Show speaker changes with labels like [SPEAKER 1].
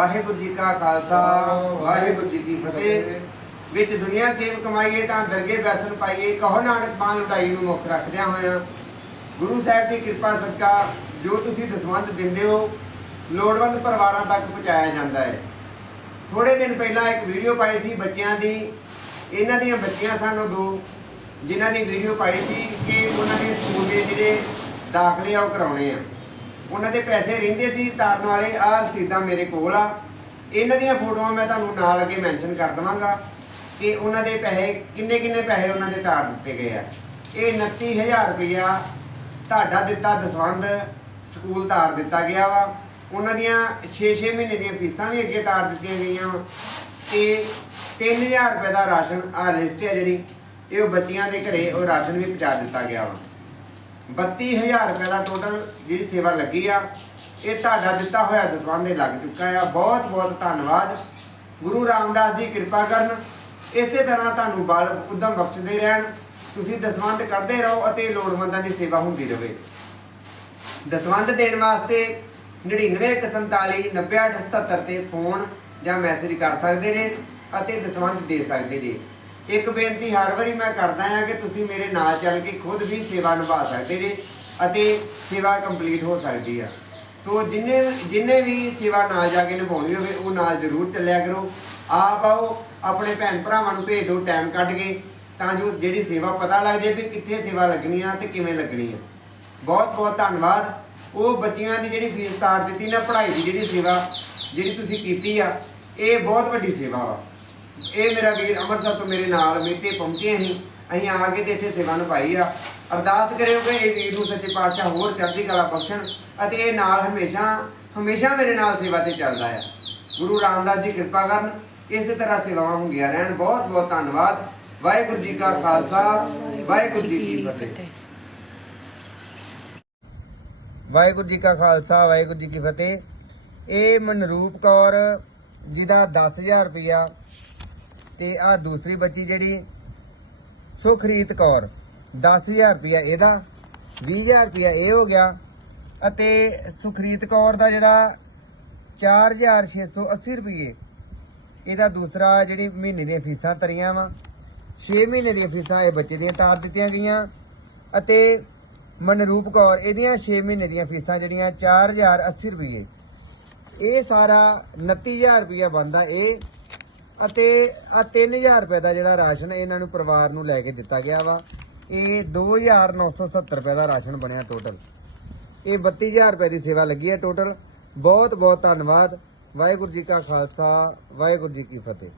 [SPEAKER 1] ਵਾਹਿਗੁਰੂ ਜੀ ਕਾ ਖਾਲਸਾ, ਵਾਹਿਗੁਰੂ ਜੀ ਕੀ ਫਤਿਹ। ਵਿੱਚ ਦੁਨੀਆ ਸੇਵ ਕਮਾਈਏ ਤਾਂ ਦਰਗੇ ਬੈਸਨ ਪਾਈਏ, ਕਹੋ ਨਾਨਕ ਮਾਂ ਲੁਟਾਈ ਨੂੰ ਮੁੱਖ ਰੱਖਦਿਆਂ ਹੋਇਆਂ। ਗੁਰੂ ਸਾਹਿਬ ਦੀ ਕਿਰਪਾ ਸਦਕਾ ਜੋ ਤੁਸੀਂ ਦਸਵੰਧ ਦਿੰਦੇ ਹੋ, ਲੋੜਵੰਦ ਪਰਿਵਾਰਾਂ ਤੱਕ ਪਹੁੰਚਾਇਆ ਜਾਂਦਾ ਹੈ। ਥੋੜੇ ਦਿਨ ਪਹਿਲਾਂ ਇੱਕ ਵੀਡੀਓ ਪਾਈ ਸੀ ਬੱਚਿਆਂ ਦੀ। ਇਹਨਾਂ ਦੀਆਂ ਬੱਚੀਆਂ ਸਾਨੂੰ ਦੋ, ਜਿਨ੍ਹਾਂ ਦੀ ਵੀਡੀਓ ਪਾਈ ਸੀ ਕਿ ਉਹਨਾਂ ਦੇ ਸਕੂਲ ਦੇ ਜਿਹੜੇ ਦਾਖਲੇ ਆ ਉਹ ਕਰਾਉਣੇ ਆ। ਉਹਨਾਂ ਦੇ ਪੈਸੇ ਰਹਿੰਦੇ ਸੀ, ਤਾਰਨ ਵਾਲੇ, ਆਹ ਰਸੀਦਾਂ ਮੇਰੇ ਕੋਲ ਆ। ਇਹਨਾਂ ਦੀਆਂ ਫੋਟੋਆਂ ਮੈਂ ਤੁਹਾਨੂੰ ਨਾਲ ਅੱਗੇ ਮੈਂਸ਼ਨ ਕਰ ਦਵਾਂਗਾ ਕਿ ਉਹਨਾਂ ਦੇ ਪੈਸੇ ਕਿੰਨੇ ਕਿੰਨੇ ਪੈਸੇ ਉਹਨਾਂ ਦੇ ਤਾਰ ਦਿੱਤੇ ਗਏ ਆ। ਇਹ 29000 ਰੁਪਇਆ ਤੁਹਾਡਾ ਦਿੱਤਾ ਦਸਵੰਧ, ਸਕੂਲ ਤਾਰ ਦਿੱਤਾ ਗਿਆ ਵਾ। ਉਹਨਾਂ ਦੀਆਂ 6-6 ਮਹੀਨੇ ਦੀਆਂ ਫੀਸਾਂ ਵੀ ਅੱਗੇ ਤਾਰ ਦਿੱਤੀਆਂ ਗਈਆਂ ਵਾ। ਤੇ 3000 ਰੁਪਏ ਦਾ ਰਾਸ਼ਨ ਆ ਲਿਸਟ ਹੈ ਜਿਹੜੀ, ਇਹ ਬੱਚਿਆਂ ਦੇ ਘਰੇ ਉਹ ਰਾਸ਼ਨ ਵੀ ਪਹੁੰਚਾ ਦਿੱਤਾ ਗਿਆ ਵਾ। 32000 ਰੁਪਏ ਦਾ ਟੋਟਲ ਜਿਹੜੀ ਸੇਵਾ ਲੱਗੀ ਆ, ਇਹ ਤੁਹਾਡਾ ਦਿੱਤਾ ਹੋਇਆ ਦਸਵੰਧ ਦੇ ਲੱਗ ਚੁੱਕਾ ਆ। ਬਹੁਤ ਬਹੁਤ ਧੰਨਵਾਦ। ਗੁਰੂ ਰਾਮਦਾਸ ਜੀ, ਕਿਰਪਾ ਕਰਨ। ਇਸੇ ਤਰ੍ਹਾਂ ਤੁਹਾਨੂੰ ਬਲ ਉਦਮ ਬਖਸ਼ਦੇ ਰਹਿਣ। ਤੁਸੀਂ ਦਸਵੰਧ ਕੱਢਦੇ ਰਹੋ ਅਤੇ ਲੋੜਵੰਦਾਂ ਦੀ ਸੇਵਾ ਹੁੰਦੀ ਰਹੇ ਦਸਵੰਧ ਦੇਣ ਵਾਸਤੇ 9947 ਤੇ ਫੋਨ ਜਾਂ ਮੈਸੇਜ ਕਰ ਸਕਦੇ ਨੇ ਅਤੇ ਦਸਵੰਧ ਦੇ ਸਕਦੇ ਨੇ। ਇੱਕ ਬੇਨਤੀ ਹਰ ਵਾਰੀ ਮੈਂ ਕਰਦਾ ਹਾਂ ਕਿ ਤੁਸੀਂ ਮੇਰੇ ਨਾਲ ਚੱਲ ਕੇ ਖੁਦ ਵੀ ਸੇਵਾ ਨਿਭਾ ਸਕਦੇ ਨੇ ਅਤੇ ਸੇਵਾ ਕੰਪਲੀਟ ਹੋ ਸਕਦੀ ਆ। ਸੋ ਜਿੰਨੇ ਜਿੰਨੇ ਵੀ ਸੇਵਾ ਨਾਲ ਜਾ ਕੇ ਨਿਭਾਉਣੀ ਹੋਵੇ, ਉਹ ਨਾਲ ਜ਼ਰੂਰ ਚੱਲਿਆ ਕਰੋ। ਆਪ ਆਓ, ਆਪਣੇ ਭੈਣ ਭਰਾਵਾਂ ਨੂੰ ਭੇਜ ਦਿਓ ਟਾਈਮ ਕੱਢ ਕੇ, ਤਾਂ ਜੋ ਜਿਹੜੀ ਸੇਵਾ ਪਤਾ ਲੱਗ ਜਾਏ ਵੀ ਕਿੱਥੇ ਸੇਵਾ ਲੱਗਣੀ ਆ ਤੇ ਕਿਵੇਂ ਲੱਗਣੀ ਆ। ਬਹੁਤ ਬਹੁਤ ਧੰਨਵਾਦ। ਉਹ ਬੱਚਿਆਂ ਦੀ ਜਿਹੜੀ ਫੀਸ ਤਾਰ ਦਿੱਤੀ ਨਾ, ਪੜ੍ਹਾਈ ਦੀ ਜਿਹੜੀ ਸੇਵਾ ਜਿਹੜੀ ਤੁਸੀਂ ਕੀਤੀ ਆ, ਇਹ ਬਹੁਤ ਵੱਡੀ ਸੇਵਾ ਵਾ। ਇਹ ਮੇਰਾ ਵੀਰ ਅੰਮ੍ਰਿਤਸਰ ਤੋਂ ਮੇਰੇ ਨਾਲ ਮੇਤੇ ਪਹੁੰਚੇ ਅਸੀਂ। ਅਸੀਂ ਆ ਕੇ ਤੇ ਇੱਥੇ ਸੇਵਾ ਨਿਭਾਈ ਆ। ਅਰਦਾਸ ਕਰਿਓ ਕਿ ਇਹ ਵੀਰ ਨੂੰ ਸੱਚੇ ਪਾਤਸ਼ਾਹ ਹੋਰ ਚੜ੍ਹਦੀ ਕਲਾ ਬਖਸ਼ਣ ਅਤੇ ਇਹ ਨਾਲ ਹਮੇਸ਼ਾ ਹਮੇਸ਼ਾ ਮੇਰੇ ਨਾਲ ਸੇਵਾ ਤੇ ਚੱਲਦਾ ਆ। ਗੁਰੂ ਰਾਮਦਾਸ ਜੀ ਕਿਰਪਾ ਕਰਨ, ਇਸੇ ਤਰ੍ਹਾਂ ਸੇਵਾਵਾਂ ਹੁੰਦੀਆਂ ਰਹਿਣ। ਬਹੁਤ ਬਹੁਤ ਧੰਨਵਾਦ। ਵਾਹਿਗੁਰੂ ਜੀ ਕਾ ਖਾਲਸਾ, ਵਾਹਿਗੁਰੂ ਜੀ ਕੀ ਫਤਿਹ। ਵਾਹਿਗੁਰੂ ਜੀ ਕਾ ਖਾਲਸਾ, ਵਾਹਿਗੁਰੂ ਜੀ ਕੀ ਫਤਿਹ। ਇਹ ਮਨਰੂਪ ਕੌਰ, ਜਿਹਦਾ 10000 ਰੁਪਇਆ ਤੇ ਆ ਦੂਸਰੀ ਬੱਚੀ ਜਿਹੜੀ ਸੁਖਰੀਤ ਕੌਰ 10000 ਰੁਪਇਆ ਇਹਦਾ 20000 ਰੁਪਇਆ ਇਹ ਹੋ ਗਿਆ ਅਤੇ ਸੁਖਰੀਤ ਕੌਰ ਦਾ ਜਿਹੜਾ 4680 ਰੁਪਏ ਇਹਦਾ ਦੂਸਰਾ ਜਿਹੜੀ ਮਹੀਨੇ ਦੀਆਂ ਫੀਸਾਂ ਤਰੀਆਂ ਵਾ। 6 ਮਹੀਨੇ ਦੀਆਂ ਫੀਸਾਂ ਇਹ ਬੱਚੇ ਦੀਆਂ ਤਾਰ ਦਿੱਤੀਆਂ ਗਈਆਂ ਅਤੇ ਮਨਰੂਪ ਕੌਰ ਇਹਦੀਆਂ 6 ਮਹੀਨੇ ਦੀਆਂ ਫੀਸਾਂ ਜਿਹੜੀਆਂ 4080 ਰੁਪਏ ਇਹ ਸਾਰਾ 29000 ਰੁਪਇਆ ਬਣਦਾ ਇਹ ਅਤੇ ਆ 3000 ਰੁਪਏ ਦਾ ਜਿਹੜਾ ਰਾਸ਼ਨ ਇਹਨਾਂ ਨੂੰ ਪਰਿਵਾਰ ਨੂੰ ਲੈ ਕੇ ਦਿੱਤਾ ਗਿਆ ਵਾ। ਇਹ 2970 ਰੁਪਏ ਦਾ ਰਾਸ਼ਨ ਬਣਿਆ ਟੋਟਲ ਇਹ 32000 ਰੁਪਏ ਦੀ ਸੇਵਾ ਲੱਗੀ ਹੈ ਟੋਟਲ ਬਹੁਤ ਬਹੁਤ ਧੰਨਵਾਦ। ਵਾਹਿਗੁਰੂ ਜੀ ਕਾ ਖਾਲਸਾ, ਵਾਹਿਗੁਰੂ ਜੀ ਕੀ ਫਤਿਹ।